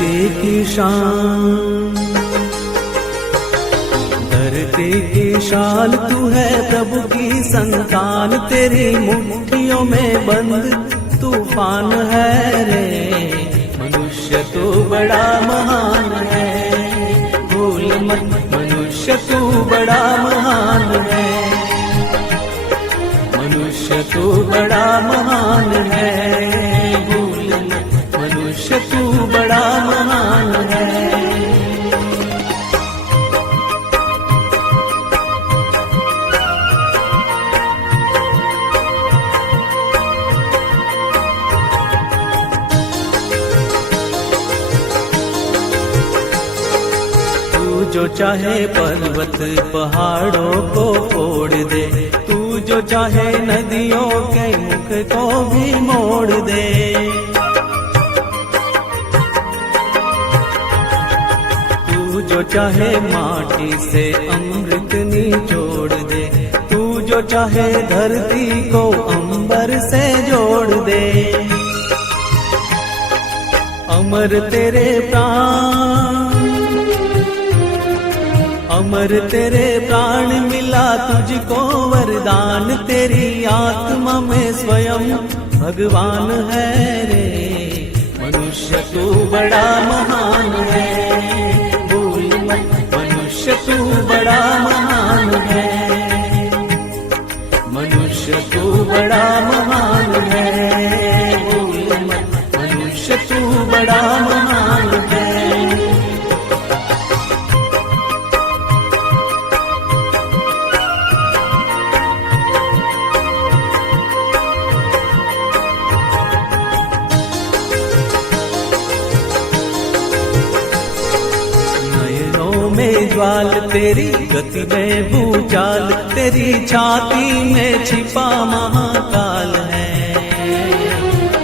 धरती की शान, धरती की शान तू है प्रभु की संतान, तेरी मुट्ठियों में बंद तूफान है रे। मनुष्य तू बड़ा महान है, भूल मत मनुष्य तू बड़ा महान है, मनुष्य तू बड़ा महान है, भूल मत मनुष्य तू बड़ा महान है। जो चाहे पर्वत पहाड़ों को फोड़ दे, तू जो चाहे नदियों के मुख को भी मोड़ दे। तू जो चाहे माटी से अमृत निचोड़ दे, तू जो चाहे धरती को अंबर से जोड़ दे। अमर तेरे प्राण, अमर तेरे प्राण मिला तुझको वरदान, तेरी आत्मा में स्वयं भगवान है रे। मनुष्य तू बड़ा महान है, भूल मत मनुष्य तू बड़ा महान है, मनुष्य तू बड़ा महान है, भूल मत मनुष्य तू बड़ा महान है। ज्वाल तेरी गति में भूचाल, तेरी छाती में छिपा महाकाल है।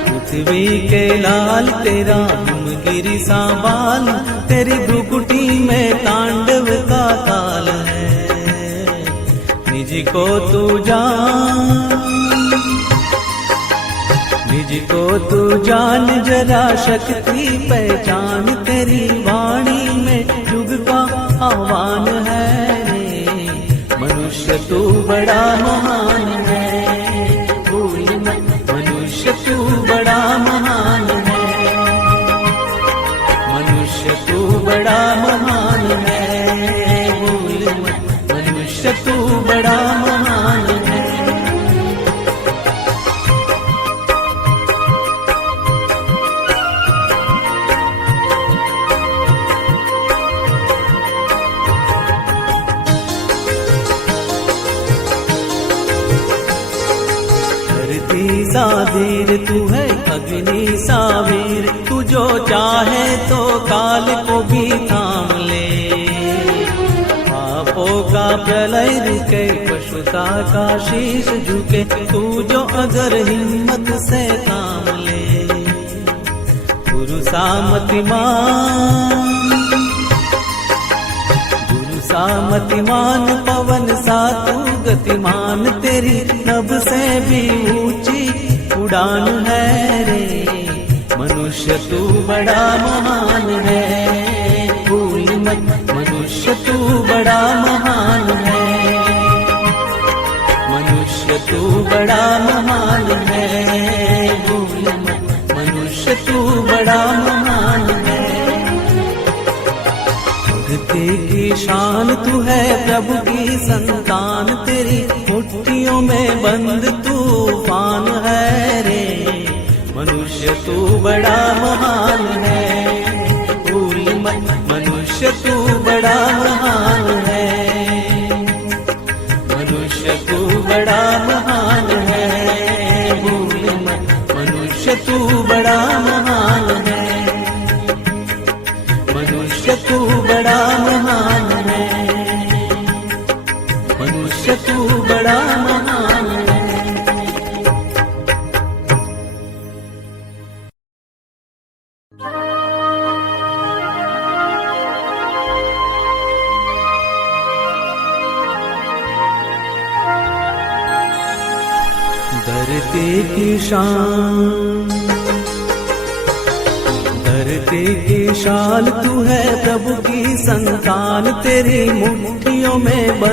पृथ्वी के लाल तेरा हिमगिरी सा बाल, तेरी भ्रुकुटी में तांडव का ताल है। निज को तू जान, निज को तू जान जरा शक्ति पहचान, तेरी वाणी में युग का आह्वान है रे। मनुष्य तू बड़ा महान है, भूल मत मनुष्य तू बड़ा महान है, मनुष्य तू बड़ा महान है, भूल मत मनुष्य तू बड़ा महान है। धीर तू है अग्नि सावीर, तू जो चाहे तो काल को भी थाम ले। पापों का प्रलय रुके, पशुता का शीश झुके, तू जो अगर हिम्मत से काम ले। गुरु सामतिमान, गुरु सामतिमान, पवन सा तू गतिमान, तेरी नभ से भी ऊंची उड़ान है रे। मनुष्य तू बड़ा महान है, भूल मत मनुष्य तू बड़ा महान है, मनुष्य तू बड़ा महान है, भूल मत मनुष्य तू बड़ा महान है। धरती की शान तू है प्रभु की संतान, तेरी मुट्ठियों में बंद तूफान है रे। मनुष्य तू बड़ा महान है, भूल मत मनुष्य तू बड़ा महान है, मनुष्य तू बड़ा महान है, भूल मत मनुष्य तू बड़ा महान है, मनुष्य तू बड़ा महान है, मनुष्य तू बड़ा महान है। धरती की शान, धरती माथे की शाल तू है, प्रभु की संतान तेरी मुट्ठियों में बंद